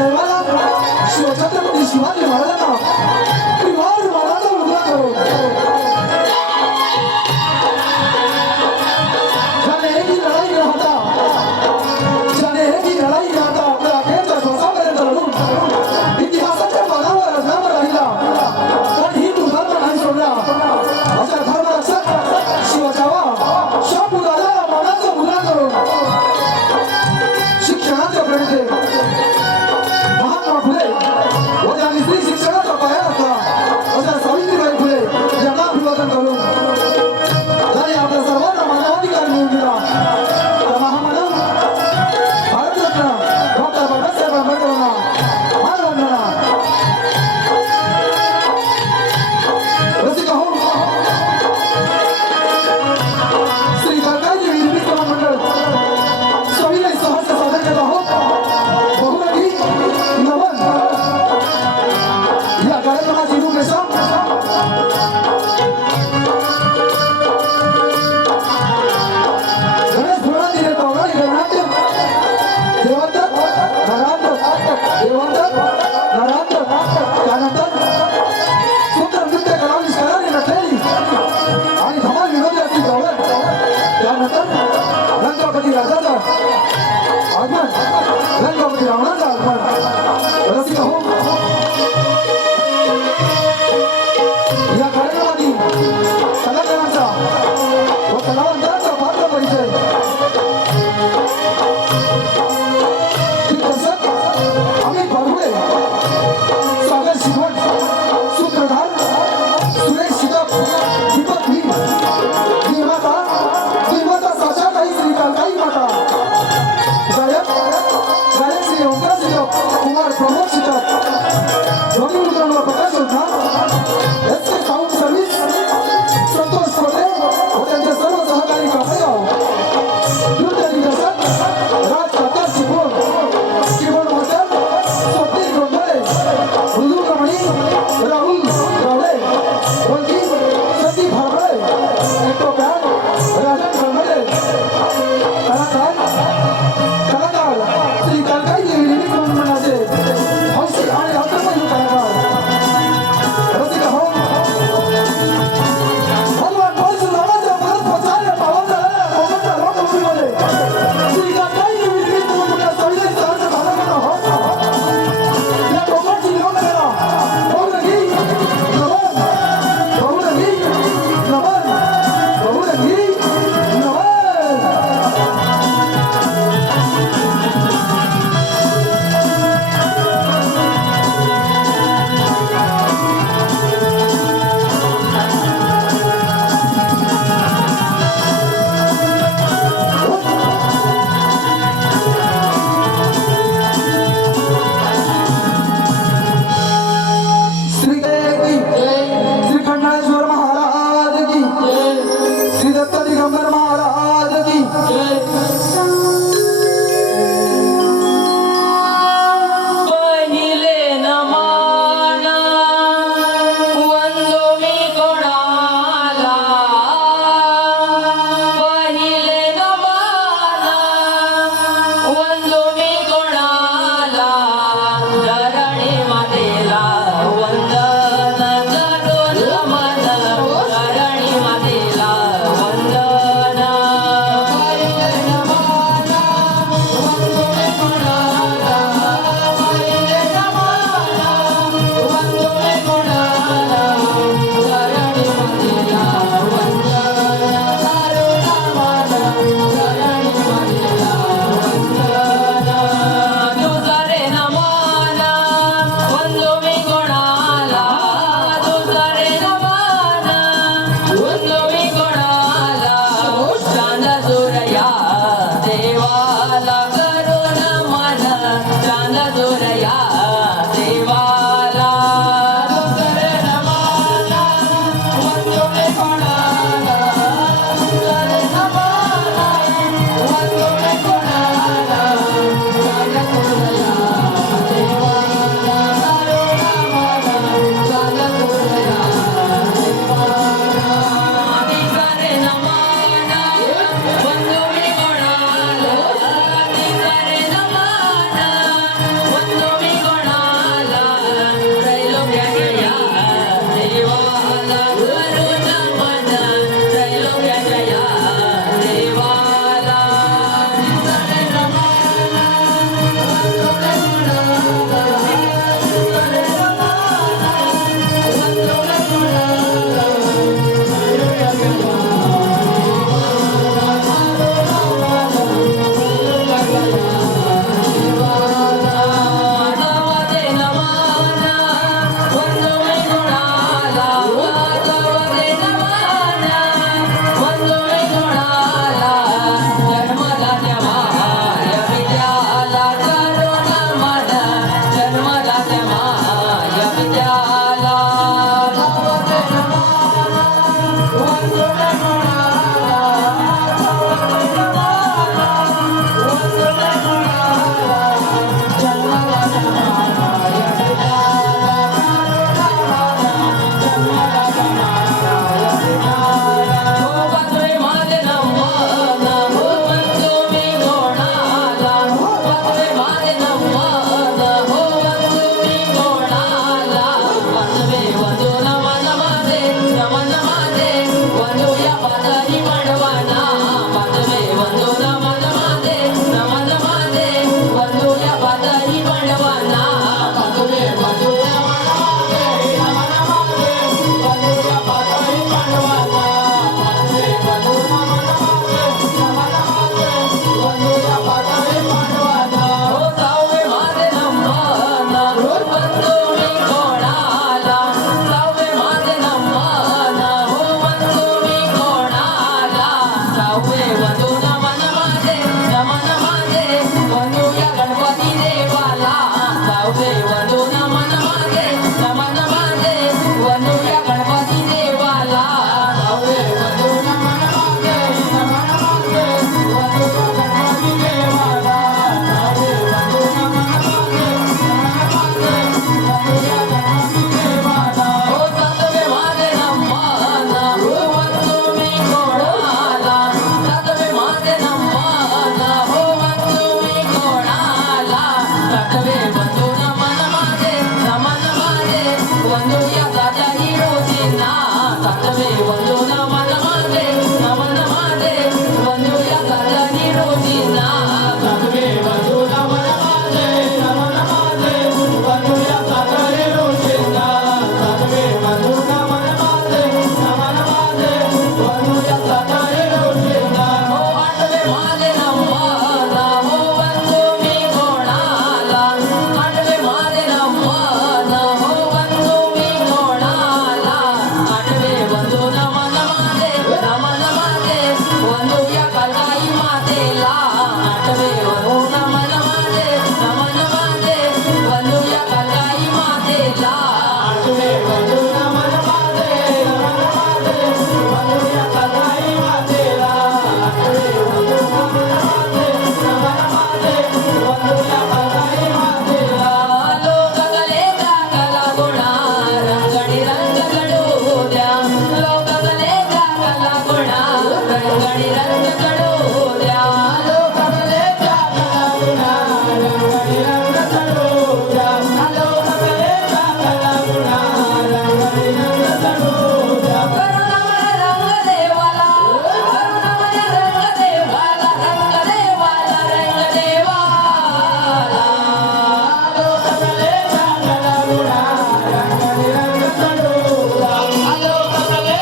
दैवाला शिवछत्रपती शिवाजी महाराजांना त्रिवार मानाचा मुद्रा करून जाने की लढाई राहता आपल्या अखेरच्या श्वासापर्यंत लढून इतिहासाच्या पानावर अजरामर राहिला पण हिंदू धर्म नाही सोडला अशा धर्मरक्षक शिवछावा शाहपुराला मानाचा मुद्रा करून शिक्षणाचे प्रणेते महात्मा फुले व त्यांनी स्त्री शिक्षणाचा पाया रचला अशा सावित्रीबाई फुले यांना अभिवादन करून त्यांनी आपल्या सर्वांना मानवाधिकार मिळवून दिला त्या महामानव भारतरत्न डॉक्टर बाबासाहेब आंबेडकरांना मानवंदना रसिका हो श्री सरकारची विधी सेवा मंडळ सविनय सहर्ष सादर करत आहोत बहुरंगी नमन या कार्यक्रमाची रूपरेषा गणेश भुवनातील पौराणिक गणनाट्य देवंत त्यानंतर सुंदर नृत्य कलाविष्काराने नटलेली आणि धमाल विनोदी असली गवळण त्यानंतर लंकापती राजाचा आगमन लंकापती रावणाचा आगमन रसिका हो या कार्यक्रमातील कलाकारांचा व कलावंतांचा पात्र परिचय दिग्दर्शक अमित बारहुडे सागर शिवण सूत्रधार सुरेश शिकप दीपक भी निर्माता साचा काही श्री कालकाई माता गायक श्री ओंकार शिकप कुमार प्रमोद शिकप ध्वनी मुद्रण व प्रकाश योजना एस के साऊंड सर्व्हिस संतोष कोटे व त्यांचे सर्व सहकारी कामगार नृत्य दिग्दर्शक राज प्रताप शिकवण कीबोर्ड मास्टर स्वप्नील गोंधळे मृदुंगमणी राहुल गावडे वंकी संदीप भारबळे एक्टो पॅन राजन गणमले कलाकार श्री कालकाई देवी मंडळाचे हौशी आणि अर्थपूर्ण कलाकार रसिका हो भगवान परशुरामाच्या परस्पचार्य पावन झालेल्या कोकणच्या लोकभूमीमध्ये श्री कालकाई देवी मंडळ सविनय सहर्ष सादर करत आहोत या कोकणची लोककला बहुरंगी नमन बहुरंगी नमन बहुरंगी नमन तवे